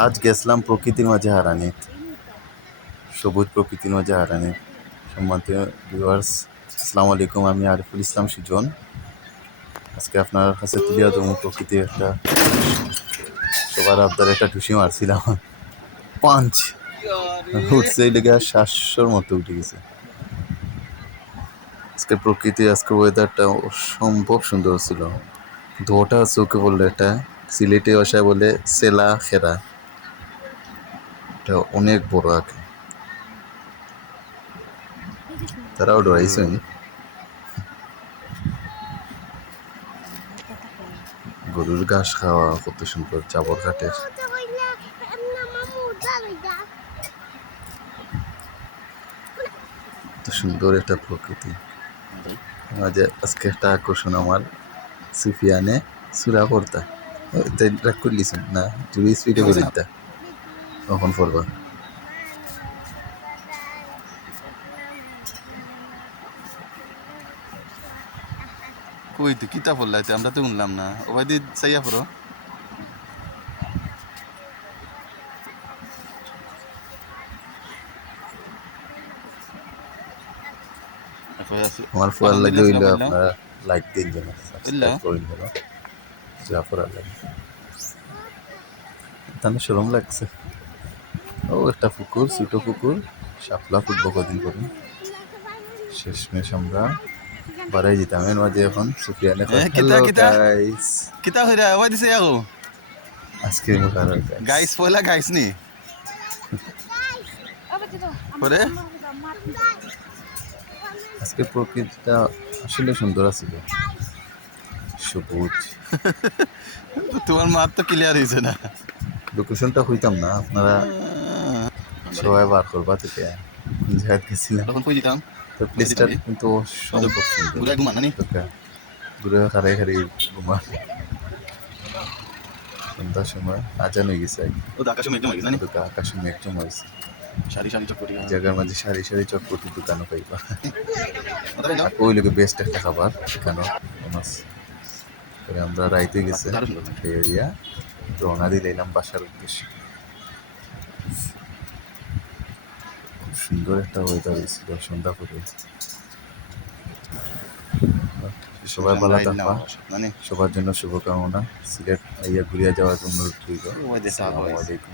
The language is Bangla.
আজ গেছিলাম প্রকৃতির মাঝে হারানিত, সবুজ প্রকৃতির মাঝে হারানিত। সম্মানিত ভিউয়ার্স, আসসালামু আলাইকুম। আমি আরিফুল ইসলাম সুজন। আজকে আপনার কাছে তুলিয়া দেবো প্রকৃতির একটা সবার আবদার একটা ঢুসি মারছিলাম, পাঞ্চ উঠছে এই লেগে আর 700-র মতো উঠে গেছে। আজকে প্রকৃতি, আজকে ওয়েদারটা অসম্ভব সুন্দর ছিল। ধোঁয়াটা চোখে বললে, এটা সিলেটি ভাষায় বলে সেলা খেরা, এটা অনেক বড় আঁকে। তারাও ডরাইছেন। গরুর ঘাস খাওয়া কত সুন্দর, জাবর কাঠের। কত সুন্দর একটা প্রকৃতি মাঝে। আজকে একটা আকর্ষণ আমার সুফিয়ানে সুরা পড়তা, তাই রাগ করলিছেন না, তুমি স্পিডে বলিতা কখন পড়বা। কই তো কিতা পড়লাইতে, আমরা তো শুনলাম না। ওবাইদি চাইয়া পড়ো। আমার ফুয়ার লাগে হইলে আপনারা লাইক দিন যেন, সাবস্ক্রাইব করেন যেন, যা পড়ার লাগে। তাহলে শরম লাগছে। ও একটা পুকুর, ছোট পুকুর, শাপলা ফুটবো কদিন করে। শেষমেশ আমরা বাড়াই যেতাম। এর মাঝে এখন সুফিয়ানে হ্যালো গাইস, কিতা হইরা ওই দিছে আগো আজকে মুখার গাইস পয়লা গাইস নি পরে আজকে প্রকৃতিটা আসলে সুন্দর ছিল, সবুজ। তোমার মাত তো ক্লিয়ার হইছে না। লোকেশনটা হইতাম না, আপনারা সবাই বার করবা থেকে জায়গা গেছিলাম। তখন কই দিতাম তো প্লেসটা কিন্তু অসম্ভব সুন্দর। ঘুরে ঘুমান নানি ঘুরে খারাই খারি ঘুমা। সন্ধ্যার সময় আজান হয়ে গেছে, ও আকাশে মেঘ জমা গেছে নানি আকাশে মেঘ জমা হয়েছে। সারি সারি চটপটি জায়গার মাঝে সারি সারি চটপটি দোকানও পাইবা। ওই লোকে বেস্ট একটা খাবার কেন ফেমাস। আমরা রাইতে গেছে এরিয়া, রওনা দিলাম বাসার উদ্দেশ্যে। খুব সুন্দর একটা ওয়েদার হয়েছিল সন্ধ্যা করে। সবাই ভালো থাকবা, সবার জন্য শুভকামনা। সিলেট ঘুরিয়া যাওয়ার জন্য অনুরোধ রইল। আসসালামু আলাইকুম।